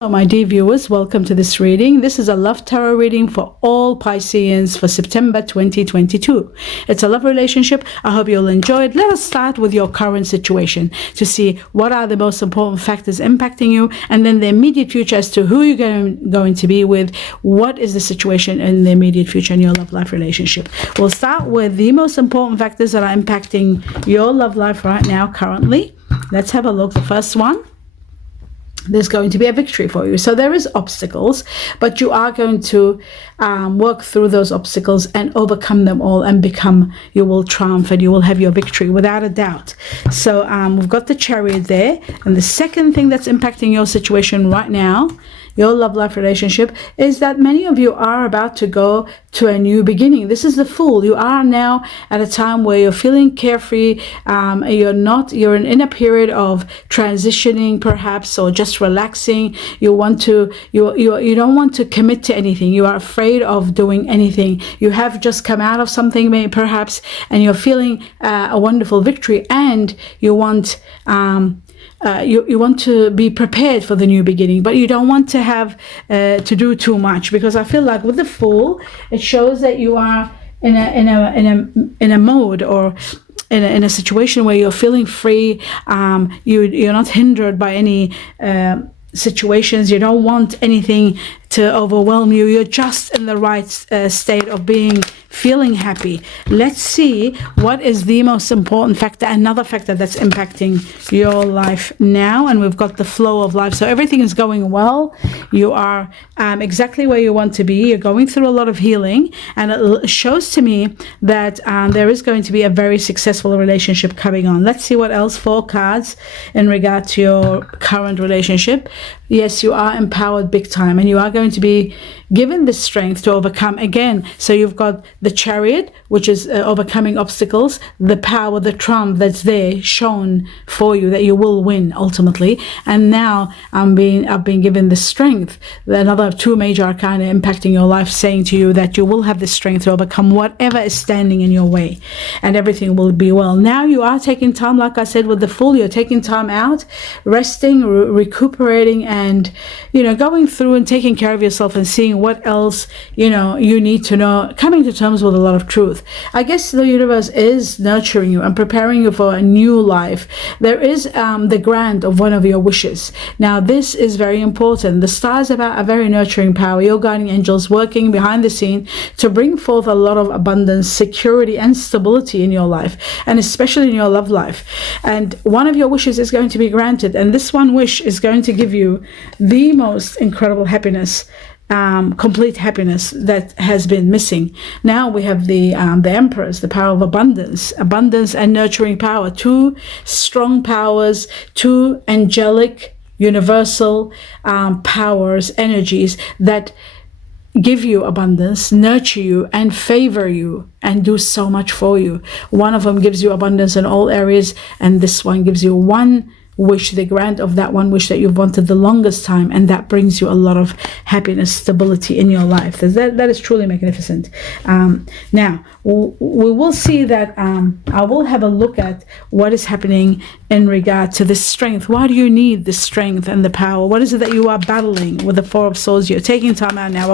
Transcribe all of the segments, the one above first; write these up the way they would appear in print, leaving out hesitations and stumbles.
Hello, my dear viewers, welcome to this reading. This is a love tarot reading for all Pisceans for September 2022. It's a love relationship. I hope you'll enjoy it. Let us start with your current situation to see what are the most important factors impacting you, and then the immediate future as to who you're going to be with. What is the situation in the immediate future in your love life relationship? We'll start with the most important factors that are impacting your love life right now currently. Let's have a look. The first one. There's going to be a victory for you. So there is obstacles, but you are going to work through those obstacles and overcome them all and you will triumph and you will have your victory without a doubt. So we've got the Chariot there. And the second thing that's impacting your situation right now, your love life relationship, is that many of you are about to go to a new beginning. This is the Fool. You are now at a time where you're feeling carefree. You're in a period of transitioning perhaps, or just relaxing. You don't want to commit to anything. You are afraid of doing anything. You have just come out of something maybe perhaps, and you're feeling a wonderful victory, and you want you want to be prepared for the new beginning, but you don't want to have to do too much, because I feel like with the Fool, it shows that you are in a mode or in a situation where you're feeling free. You're not hindered by any situations. You don't want anything to overwhelm you. You're just in the right state of feeling happy. Let's see what is the most important factor, another factor that's impacting your life now. And we've got the flow of life. So everything is going well. You are exactly where you want to be. You're going through a lot of healing, and it shows to me that there is going to be a very successful relationship coming on. Let's see what else. 4 cards in regard to your current relationship. Yes, you are empowered big time, and you are going to be given the strength to overcome again. So you've got the Chariot, which is overcoming obstacles, the power, the trump that's there shown for you that you will win ultimately. And now I've been given the strength. Another 2 major arcana impacting your life, saying to you that you will have the strength to overcome whatever is standing in your way, and everything will be well. Now you are taking time, like I said with the Fool, you're taking time out, resting, recuperating, and going through and taking care of yourself and seeing what else you need to know, coming to terms with a lot of truth. I guess the universe is nurturing you and preparing you for a new life. There is the grant of one of your wishes. Now this is very important. The stars have a very nurturing power. Your guardian angels working behind the scene to bring forth a lot of abundance, security, and stability in your life, and especially in your love life. And one of your wishes is going to be granted, and this one wish is going to give you the most incredible happiness, complete happiness that has been missing. Now we have the Empress, the power of abundance and nurturing power. 2 strong powers, 2 angelic, universal powers, energies that give you abundance, nurture you, and favor you, and do so much for you. One of them gives you abundance in all areas, and this one gives you one wish, the grant of that one wish that you've wanted the longest time, and that brings you a lot of happiness, stability in your life. That is truly magnificent. Now we will see that I will have a look at what is happening in regard to this strength. Why do you need the strength and the power? What is it that you are battling with the 4 of Swords? You're taking time out now.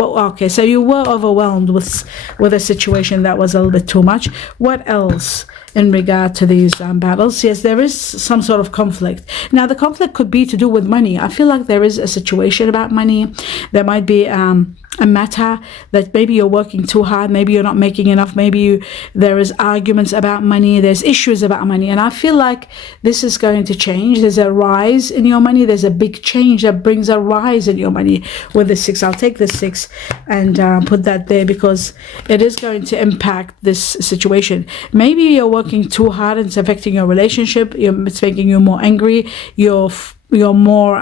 Okay, so you were overwhelmed with a situation that was a little bit too much. What else in regard to these battles? Yes, there is some sort of conflict. Now the conflict could be to do with money. I feel like there is a situation about money. There might be a matter that maybe you're working too hard, maybe you're not making enough, maybe there is arguments about money, there's issues about money, and I feel like this is going to change. There's a rise in your money. There's a big change that brings a rise in your money with the 6. I'll take the 6 and put that there, because it is going to impact this situation. Maybe you're working too hard and it's affecting your relationship. It's making you more angry. You're more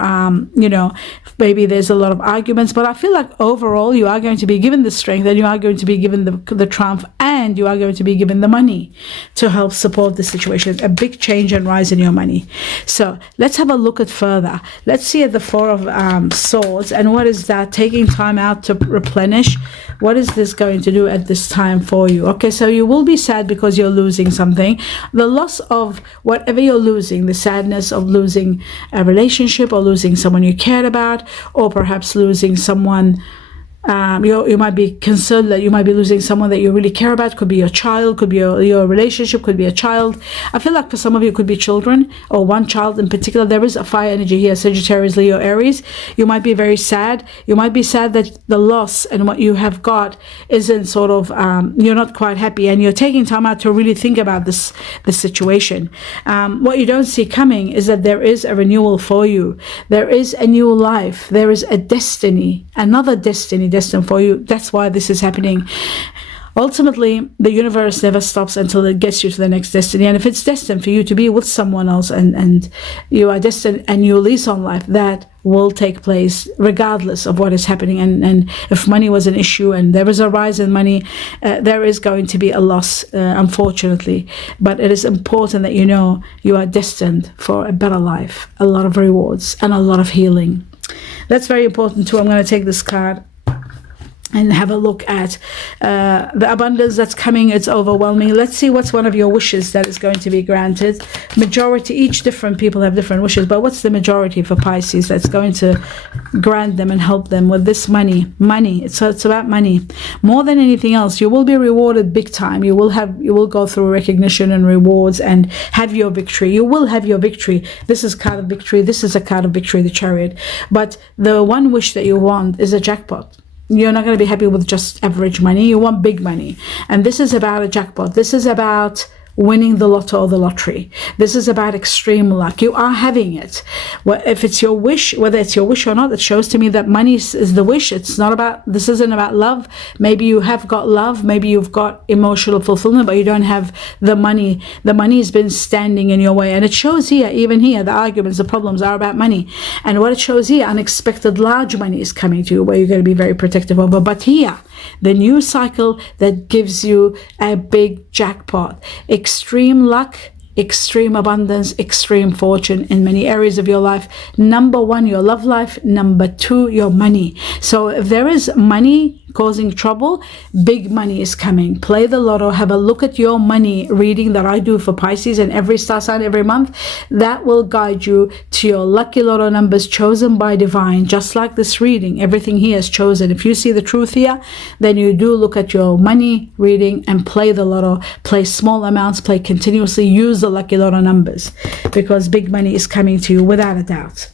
maybe there's a lot of arguments, but I feel like overall you are going to be given the strength, and you are going to be given the triumph, and and you are going to be given the money to help support the situation. A big change and rise in your money. So let's have a look at further. Let's see at the Four of Swords, and what is that? Taking time out to replenish. What is this going to do at this time for you? Okay, so you will be sad because you're losing something. The loss of whatever you're losing, the sadness of losing a relationship, or losing someone you cared about, or perhaps losing someone. You might be concerned that you might be losing someone that you really care about. Could be your child, could be your relationship, could be a child. I feel like for some of you it could be children, or one child in particular. There is a fire energy here, Sagittarius, Leo, Aries. You might be very sad. You might be sad that the loss and what you have got isn't sort of, you're not quite happy, and you're taking time out to really think about this situation. What you don't see coming is that there is a renewal for you. There is a new life. There is a destiny, another destiny destined for you. That's why this is happening. Ultimately, the universe never stops until it gets you to the next destiny. And if it's destined for you to be with someone else, and you are destined a new lease on life, that will take place regardless of what is happening. And if money was an issue and there is a rise in money, there is going to be a loss, unfortunately. But it is important that you know you are destined for a better life, a lot of rewards, and a lot of healing. That's very important too. I'm going to take this card and have a look at the abundance that's coming. It's overwhelming. Let's see what's one of your wishes that is going to be granted. Majority, each different people have different wishes, but what's the majority for Pisces that's going to grant them and help them with this money? So it's about money. More than anything else, you will be rewarded big time. You will go through recognition and rewards and have your victory. You will have your victory. This is card of victory. This is a card of victory, the Chariot. But the one wish that you want is a jackpot. You're not going to be happy with just average money. You want big money. And this is about a jackpot. This is about winning the lotto or the lottery. This is about extreme luck. You are having it. Well, if it's your wish, whether it's your wish or not, it shows to me that money is the wish. It's not about, this isn't about love. Maybe you have got love. Maybe you've got emotional fulfillment, but you don't have the money. The money has been standing in your way. And it shows here, even here, the arguments, the problems are about money. And what it shows here, unexpected large money is coming to you where you're going to be very protective over. But here, the new cycle that gives you a big jackpot, extreme luck, extreme abundance, extreme fortune in many areas of your life. Number one, your love life. Number two, your money. So if there is money causing trouble, big money is coming. Play the lotto. Have a look at your money reading that I do for Pisces and every star sign every month. That will guide you to your lucky lotto numbers chosen by divine. Just like this reading, everything here is chosen. If you see the truth here, then you do look at your money reading and play the lotto. Play small amounts, play continuously, use the lucky lotto numbers, because big money is coming to you without a doubt.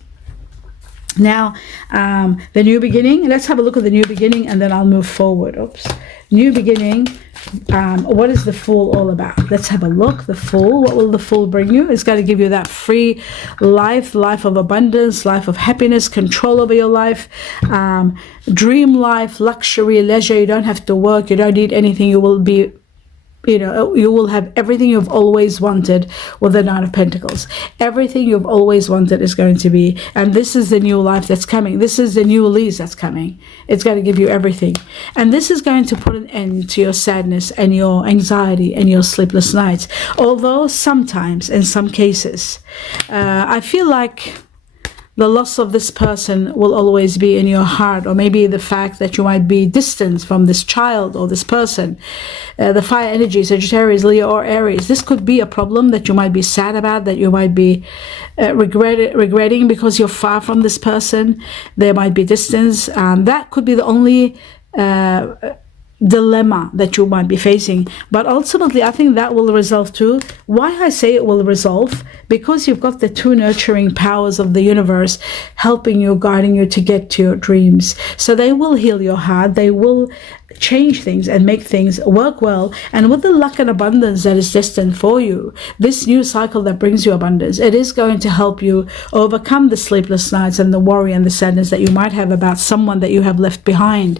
Now, the new beginning. Let's have a look at the new beginning, and then I'll move forward. New beginning. What is the Fool all about? Let's have a look. The Fool. What will the Fool bring you? It's got to give you that free life of abundance, life of happiness, control over your life, dream life, luxury, leisure. You don't have to work. You don't need anything. You will be, you will have everything you've always wanted with the Nine of Pentacles. Everything you've always wanted is going to be, and this is the new life that's coming. This is the new lease that's coming. It's going to give you everything. And this is going to put an end to your sadness and your anxiety and your sleepless nights. Although sometimes, in some cases, I feel like the loss of this person will always be in your heart, or maybe the fact that you might be distant from this child or this person. The fire energy, Sagittarius, Leo, or Aries. This could be a problem that you might be sad about, that you might be regretting because you're far from this person. There might be distance. That could be the only dilemma that you might be facing, but ultimately I think that will resolve too. Why I say it will resolve? Because you've got the two nurturing powers of the universe helping you, guiding you to get to your dreams. So they will heal your heart. They will change things and make things work well. And with the luck and abundance that is destined for you, this new cycle that brings you abundance, it is going to help you overcome the sleepless nights and the worry and the sadness that you might have about someone that you have left behind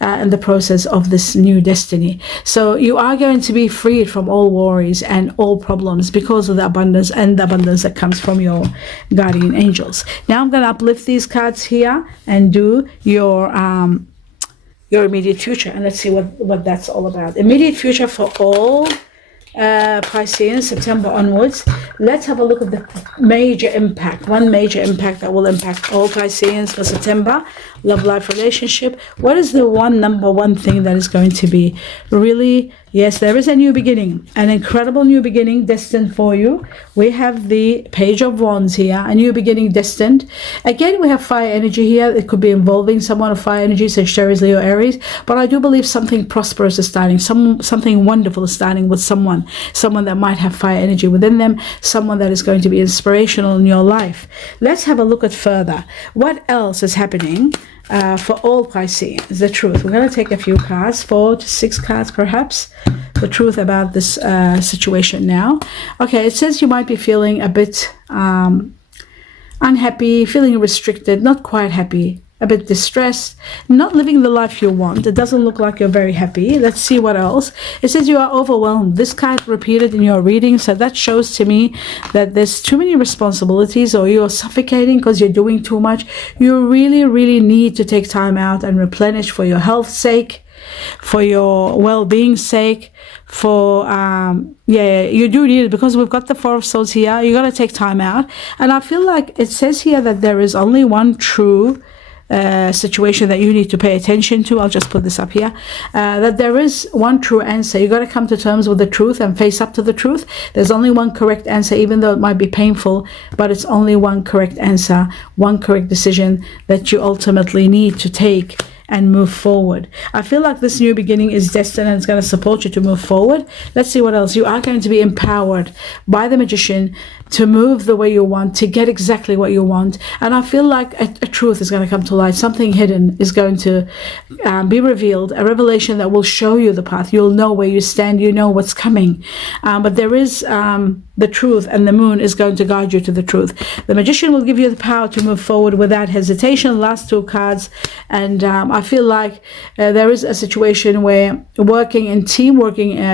in the process of this new destiny. So you are going to be freed from all worries and all problems because of the abundance and the abundance that comes from your guardian angels. Now I'm going to uplift these cards here and do your your immediate future. And let's see what that's all about. Immediate future for all Pisceans, September onwards. Let's have a look at the major impact. One major impact that will impact all Pisceans for September. Love, life, relationship. What is the number one thing that is going to be really? Yes, there is a new beginning, an incredible new beginning destined for you. We have the Page of Wands here, a new beginning destined. Again, we have fire energy here. It could be involving someone of fire energy, Sagittarius, Leo, Aries. But I do believe something prosperous is starting. Something wonderful is starting with someone that might have fire energy within them, someone that is going to be inspirational in your life. Let's have a look at further. What else is happening for all Pisceans? The truth. We're going to take a few cards, 4 to 6 cards perhaps. The truth about this situation now. Okay, it says you might be feeling a bit unhappy, feeling restricted, not quite happy, a bit distressed, not living the life you want. It doesn't look like you're very happy. Let's see what else. It says you are overwhelmed. This card repeated in your reading, so that shows to me that there's too many responsibilities, or you're suffocating because you're doing too much. You really, really need to take time out and replenish for your health's sake, for your well-being's sake, for you do need it, because we've got the Four of Swords here. You got to take time out. And I feel like it says here that there is only one true situation that you need to pay attention to. I'll just put this up here, that there is one true answer. You got to come to terms with the truth and face up to the truth. There's only one correct answer, even though it might be painful, but it's only one correct answer, one correct decision that you ultimately need to take and move forward. I feel like this new beginning is destined and it's going to support you to move forward. Let's see what else. You are going to be empowered by the Magician to move the way you want, to get exactly what you want. And I feel like a truth is going to come to light. Something hidden is going to be revealed, a revelation that will show you the path. You'll know where you stand, you know what's coming. But there is the truth, and the moon is going to guide you to the truth. The Magician will give you the power to move forward without hesitation. Last 2 cards. And I feel like there is a situation where working in team,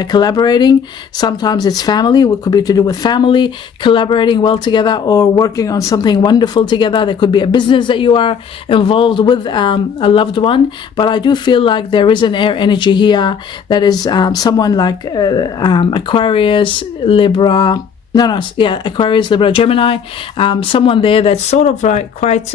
collaborating. Sometimes it's family. It could be to do with family, collaborating well together, or working on something wonderful together. There could be a business that you are involved with, a loved one. But I do feel like there is an air energy here that is someone like Aquarius, Libra. Aquarius, Libra, Gemini. Someone there that's sort of like quite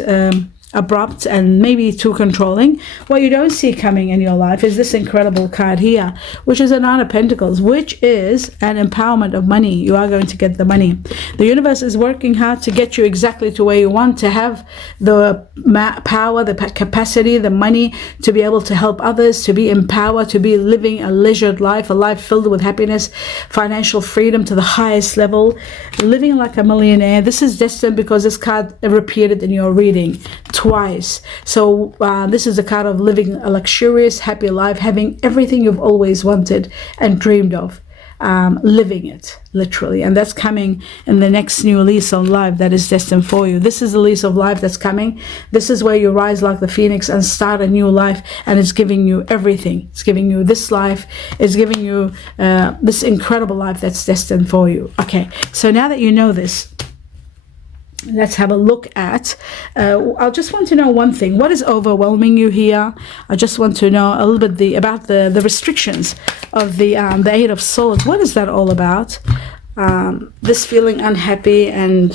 abrupt and maybe too controlling. What you don't see coming in your life is this incredible card here, which is a Nine of Pentacles, which is an empowerment of money. You are going to get the money. The universe is working hard to get you exactly to where you want, to have the power, the capacity, the money to be able to help others, to be empowered, to be living a leisured life, a life filled with happiness, financial freedom to the highest level, living like a millionaire. This is destined because this card repeated in your reading twice. So this is a card of living a luxurious, happy life, having everything you've always wanted and dreamed of, living it literally. And that's coming in the next new lease on life that is destined for you. This is the lease of life that's coming. This is where you rise like the phoenix and start a new life, and it's giving you everything. It's giving you this life. It's giving you this incredible life that's destined for you. Okay, so now that you know this, let's have a look at, I just want to know one thing. What is overwhelming you here? I just want to know a little bit about the restrictions of the 8 of Swords. What is that all about? This feeling unhappy and...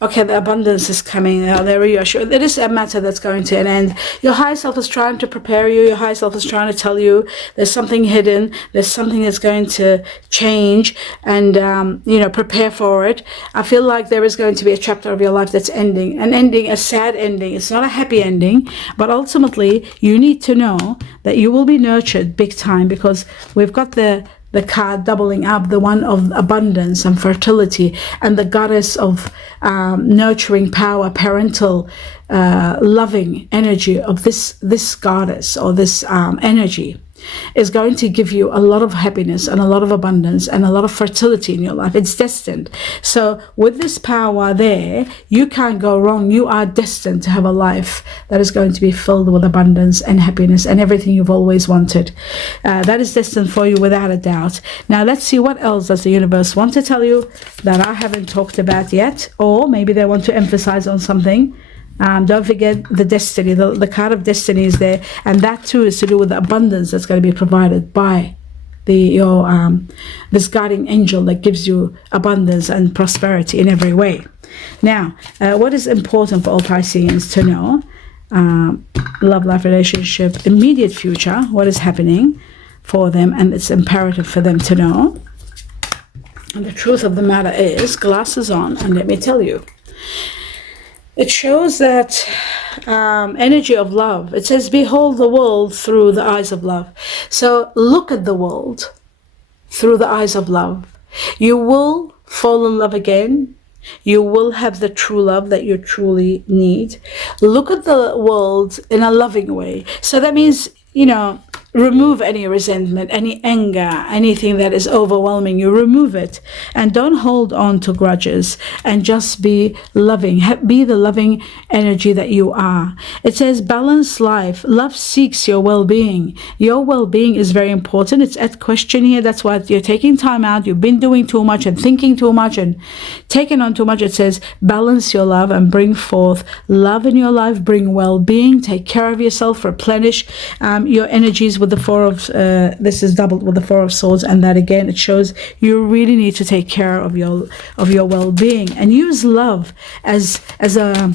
Okay, the abundance is coming. There you are. Sure, it is a matter that's going to an end. Your higher self is trying to prepare you. Your higher self is trying to tell you there's something hidden. There's something that's going to change, and prepare for it. I feel like there is going to be a chapter of your life that's ending, a sad ending. It's not a happy ending, but ultimately you need to know that you will be nurtured big time, because we've got the card doubling up, the one of abundance and fertility, and the goddess of nurturing power, parental loving energy of this goddess, or this energy is going to give you a lot of happiness and a lot of abundance and a lot of fertility in your life. It's destined. So with this power there, you can't go wrong. You are destined to have a life that is going to be filled with abundance and happiness and everything you've always wanted. That is destined for you without a doubt. Now let's see, what else does the universe want to tell you that I haven't talked about yet, or maybe they want to emphasize on something Don't forget the destiny. The card of destiny is there, and that too is to do with the abundance that's going to be provided by this guardian angel that gives you abundance and prosperity in every way. Now, what is important for all Pisceans to know? Love life, relationship, immediate future, what is happening for them, and it's imperative for them to know. And the truth of the matter is, glasses on, and let me tell you, it shows that energy of love. It says, behold the world through the eyes of love. So look at the world through the eyes of love. You will fall in love again. You will have the true love that you truly need. Look at the world in a loving way. So that means, remove any resentment, any anger, anything that is overwhelming you, remove it. And don't hold on to grudges, and just be loving. Be the loving energy that you are. It says balanced life. Love seeks your well-being. Your well-being is very important. It's at question here. That's why you're taking time out. You've been doing too much and thinking too much and taking on too much. It says balance your love and bring forth love in your life. Bring well-being. Take care of yourself. Replenish your energies with the Four of this is doubled with the Four of Swords, and that again, it shows you really need to take care of your well-being, and use love as a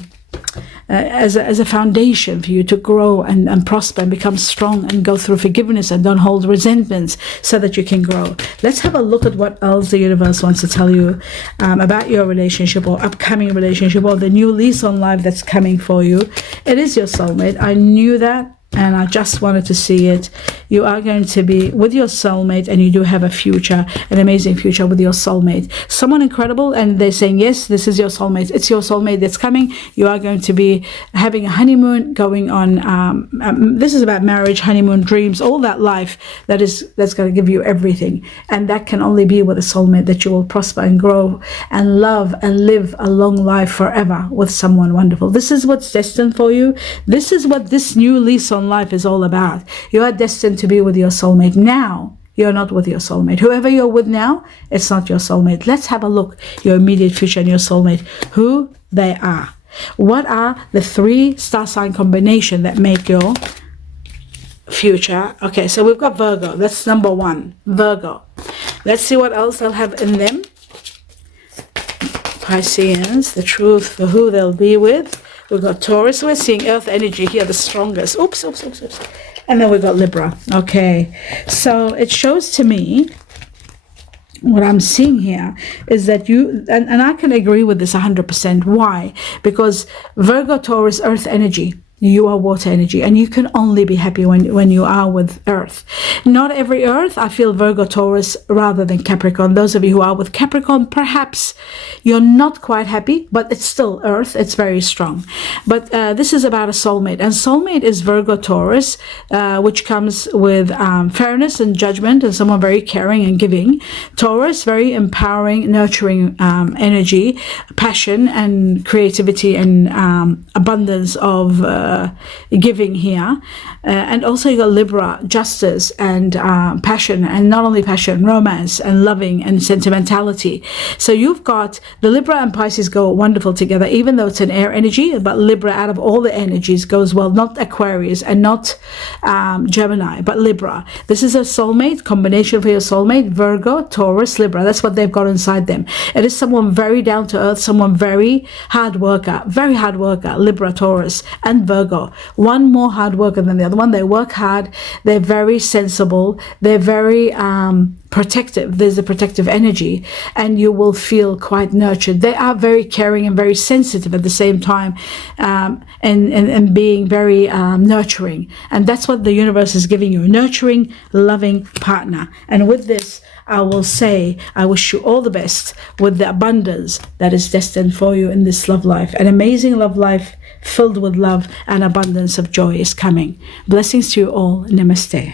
foundation for you to grow and prosper and become strong and go through forgiveness, and don't hold resentments, so that you can grow. Let's have a look at what else the universe wants to tell you about your relationship or upcoming relationship, or the new lease on life that's coming for you. It is your soulmate. I knew that, and I just wanted to see it. You are going to be with your soulmate, and you do have a future, an amazing future with your soulmate. Someone incredible, and they're saying, yes, this is your soulmate. It's your soulmate that's coming. You are going to be having a honeymoon, going on, this is about marriage, honeymoon, dreams, all that life that's going to give you everything. And that can only be with a soulmate, that you will prosper and grow and love and live a long life forever with someone wonderful. This is what's destined for you. This is what this new lease on life is all about. You are destined to be with your soulmate. Now you're not with your soulmate. Whoever you're with now, it's not your soulmate. Let's have a look, your immediate future and your soulmate, who they are. What are the 3 star sign combination that make your future? Okay, so we've got Virgo. That's number 1, Virgo. Let's see what else they'll have in them. Pisceans, the truth for who they'll be with. We've got Taurus. We're seeing earth energy here, the strongest. Oops. And then we've got Libra. Okay. So it shows to me, what I'm seeing here is that you, and I can agree with this 100%. Why? Because Virgo, Taurus, earth energy. You are water energy, and you can only be happy when you are with earth. Not every earth. I feel Virgo, Taurus rather than Capricorn. Those of you who are with Capricorn, perhaps you're not quite happy, but it's still earth. It's very strong. But this is about a soulmate, and soulmate is Virgo, Taurus, which comes with fairness and judgment, and someone very caring and giving. Taurus, very empowering, nurturing energy, passion and creativity, and abundance of giving here. And also you got Libra, justice and passion, and not only passion, romance and loving and sentimentality. So you've got the Libra and Pisces go wonderful together, even though it's an air energy, but Libra out of all the energies goes well, not Aquarius and not Gemini, but Libra. This is a soulmate combination for your soulmate, Virgo, Taurus, Libra. That's what they've got inside them. It is someone very down to earth, someone very hard worker, Libra, Taurus, and Virgo. One more hard worker than the other one. They work hard. They're very sensible. They're very protective. There's a protective energy, and you will feel quite nurtured. They are very caring and very sensitive at the same time, and being very nurturing. And that's what the universe is giving you, a nurturing, loving partner. And with this, I will say, I wish you all the best with the abundance that is destined for you in this love life. An amazing love life filled with love and abundance of joy is coming. Blessings to you all. Namaste.